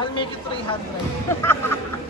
I'll make it 300.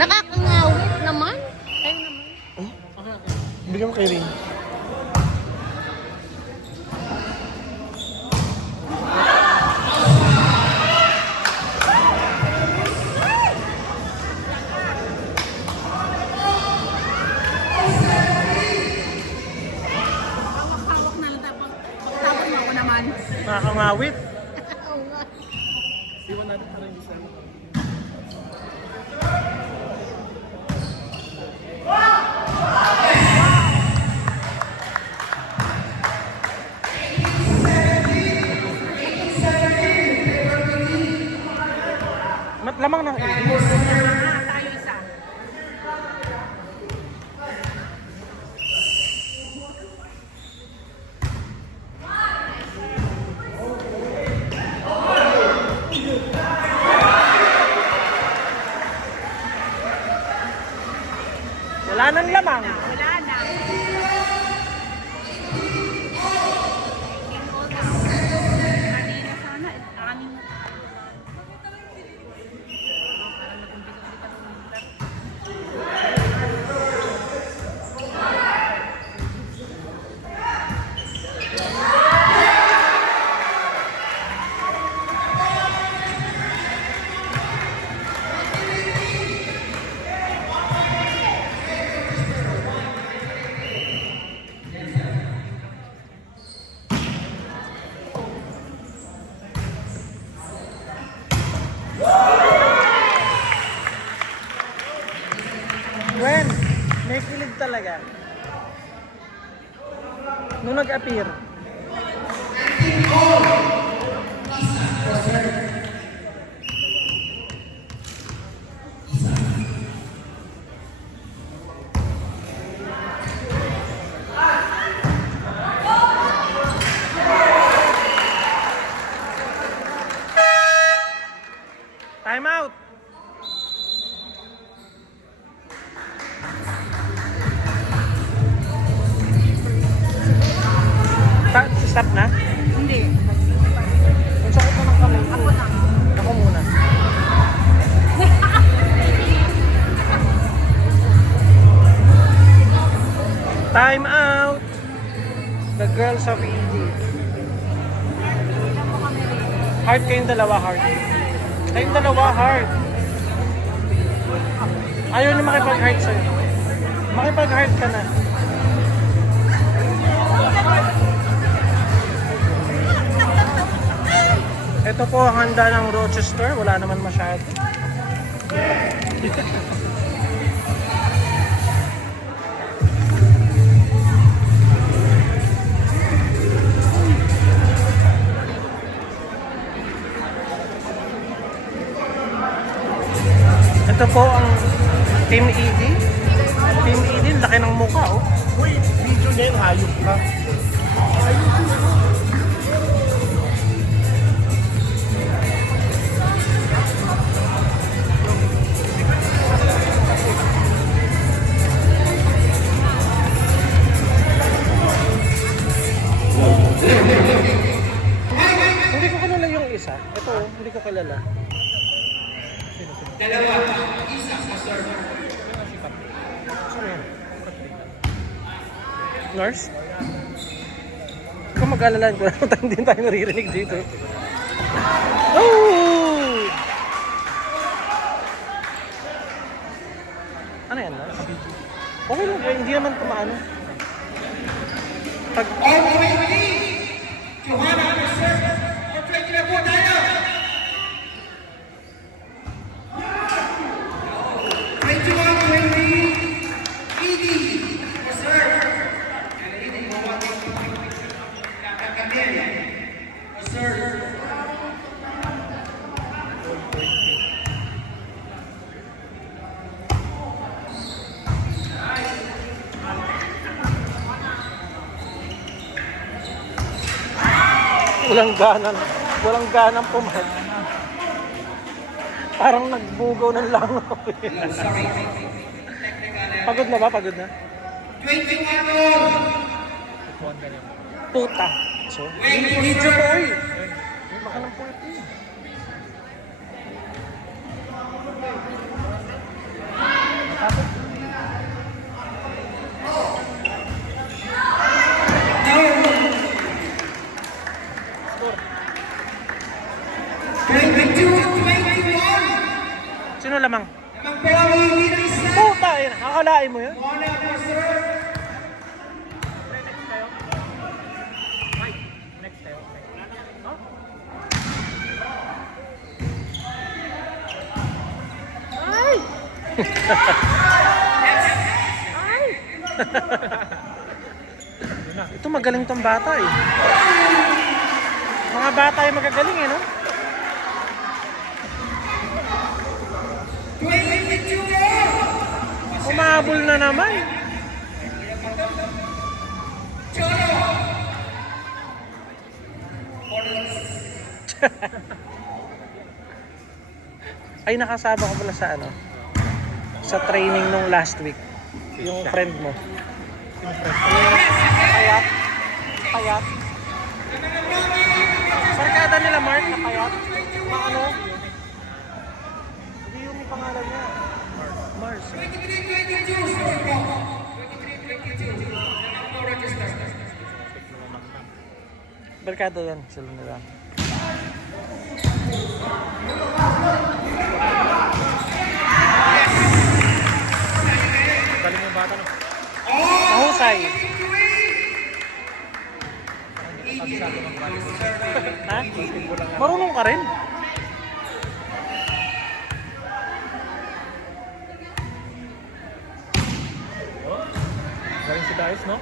Nakakangawit naman. Kayo naman. Bigyan mo kay Rin. Hawak na lang tayo. Pagtapos mo ako naman. Nakakangawit. Oo nga. Iwan natin para hindi sana. Lamang ng Tayo isa. wala nang lamang. Wala na. Kanina sana. Anin na. Gwen, may kilig talaga. Nung nag-appear. Time out! Stop na? Hindi. Ang sakit na ng kamay. Ako na. Ako muna. Time out! The girls of ED. Heart kayong dalawa, heart. Kayong dalawa, heart. Ayaw na makipag-heart sa'yo. Makipag-heart ka na. Ito po ang handa ng Rochester. Wala naman masyado. Ito po ang Team ED. Team ED, laki ng mukha, oh. Uy, video niya yung hayop ka. Hindi ko kilala yung isa. Ito, hindi ko kilala. Dalawa, isa sa server. Sino yan? Nurse? pag-alalan ko, hindi tayo naririnig dito. Oh! Ano yan? Okay lang, hindi naman tumaano. Pag... Johanna Reserve. Perfect na po tayo. 21-20. Edie Reserve. And Edie mo kakakabili. Reserve. Walang ganang pumat. Parang nagbugaw ng langaw. Sorry. Pagod na ba? Pagod na? 21 all. Puta. So, video mo oy. Baka ng pulit eh. Sino lamang? Puta eh. Nakakalain mo yun? Ito magaling tong bata eh. Mga bata ay magagaling eh, no? Umabol na naman. Ay, nakasama ko pala sa ano? Sa training nung last week. Yung friend mo. Payat. Payat. Sarkada nila Mark na payat. Ano? Hindi yung may pangalan niya. Mars. Barkada yan. Sila nila. Galing yung bata no? Mahusay. Ha? Marunong ka rin? Galing si Darius, no?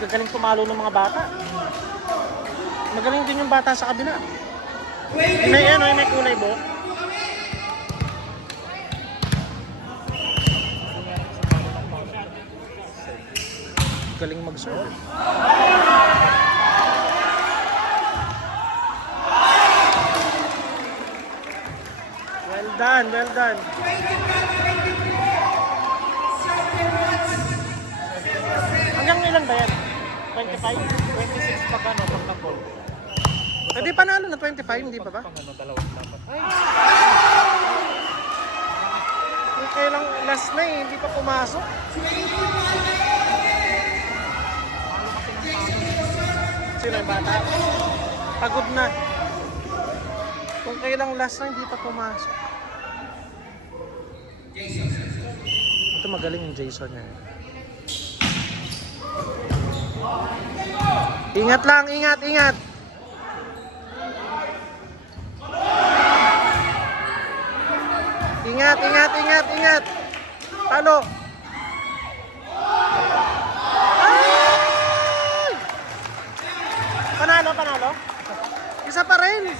Magaling tumalo ng mga bata. Magaling din yung bata sa kabila. May ano, may kulay buhok. Galing mag-serve. Well done, well done. Hanggang ilan ba yan? 25? 26 pag ano, pag na-call. Hindi panalo na 25, hindi pa ba? Pang ano, dalawang dapat. Ay. Yung kailang last na eh, hindi pa pumasok. Sino yung bata? Pagod na. Kung kailang last na, hindi pa pumasok. Ito magaling yung Jason yan. Ingat lang, ingat, ingat. Ingat, ingat, ingat, ingat. Palo. Ay! Panalo, panalo. Isa pa rin.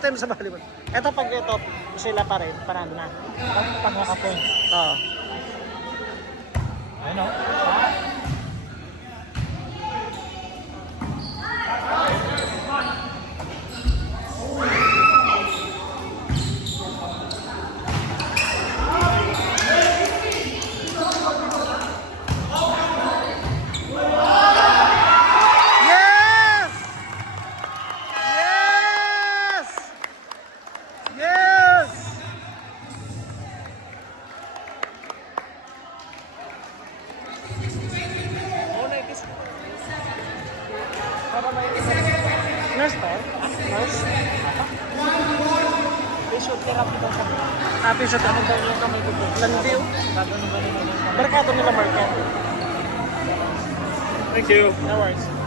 time sa volleyball. Ito pag ito, sila pa rin, parang na. Pag naka-point. Oo. Ano? Yes! Yes! Yes! Oo, naikis. Nurse to? Nurse? Physiotherapy daw sa mga. Happy siya Ano to. daw yung kamay ko po? Landi oh. Gagano ba nila yung kamay? Barkado nila Market. Thank you. No worries.